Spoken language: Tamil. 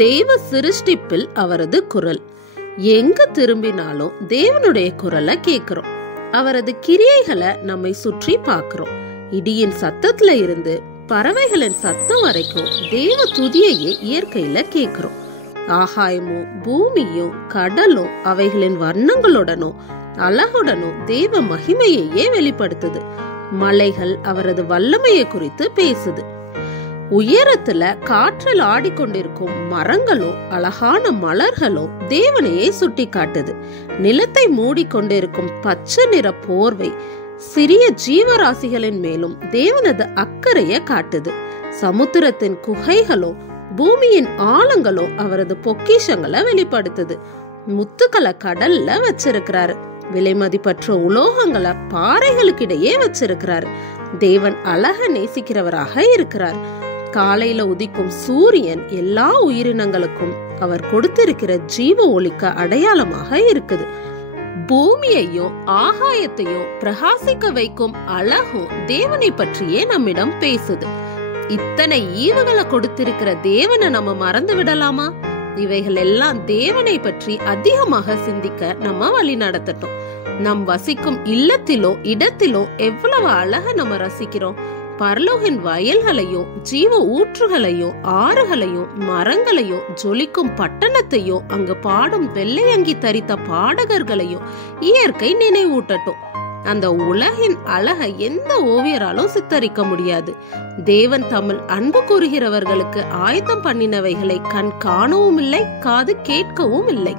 தேவ சிருஷ்டிப்பில் அவரது குரல். எங்க திரும்பினாலும் தேவனுடைய குரலை கேட்கிறோம். அவரது கிரியைகளை நம்மை சுற்றி பார்க்கிறோம். இடியின் சத்தத்துல இருந்து பறவைகளின் சத்தம் வரைக்கும் தேவ துதியையே இயற்கையில கேட்கிறோம். ஆகாயமும் பூமியும் கடலும் அவைகளின் வர்ணங்களுடனும் அழகுடனும் தேவ மகிமையையே வெளிப்படுத்துது. மலைகள் அவரது வல்லமையை குறித்து பேசுது. உயரத்துல காற்றில் ஆடிக்கொண்டிருக்கும் மரங்களும் அழகான மலர்களும் தேவனையே சுட்டி காட்டுது. நிலத்தை மூடிக்கொண்டிருக்கும் பச்சை நிற போர்வை சிறிய ஜீவராசிகளின் மேலும் தேவனது அக்கறைய காட்டுது. சமுத்திரத்தின் குகைகளும் பூமியின் ஆழங்களும் அவரது பொக்கிஷங்களை வெளிப்படுத்துது. முத்துக்களை கடல்ல வச்சிருக்கிறாரு. விலைமதிப்பற்ற உலோகங்களை பாறைகளுக்கிடையே வச்சிருக்கிறாரு. தேவன் அழக நேசிக்கிறவராக இருக்கிறார். காலையில உதிக்கும் சூரியன் எல்லா உயிரினங்களுக்கும் அவர் கொடுத்திருக்கிற ஜீவ ஒளிக்க அடையாளமாக இருக்குது. பூமியையும் ஆகாயத்தையும் பிரகாசிக்க வைக்கும் அழகும் தேவனை பற்றியே நம்மிடம் பேசுது. இத்தனை ஈவுகளை கொடுத்திருக்கிற தேவனை நம்ம மறந்து விடலாமா? இவைகள் எல்லாம் தேவனை பற்றி அதிகமாக சிந்திக்க நம்ம வழி நடத்தட்டும். நம் வசிக்கும் இல்லத்திலோ இடத்திலோ எவ்வளவு அழக நம்ம ரசிக்கிறோம். பரலோகின் வயல்களையும் ஜீவ ஊற்றுகளையும் ஆறுகளையும் மரங்களையும் ஜொலிக்கும் பட்டணத்தையும் அங்கு பாடும் வெள்ளையங்கி தரித்த பாடகர்களையும் இயற்கை நினைவூட்டட்டும். அந்த உலகின் அழகை எந்த ஓவியராலும் சித்தரிக்க முடியாது. தேவன் தமிழ் அன்பு கூறுகிறவர்களுக்கு ஆயத்தம் பண்ணினவைகளை கண் காணவும் இல்லை, காது கேட்கவும் இல்லை.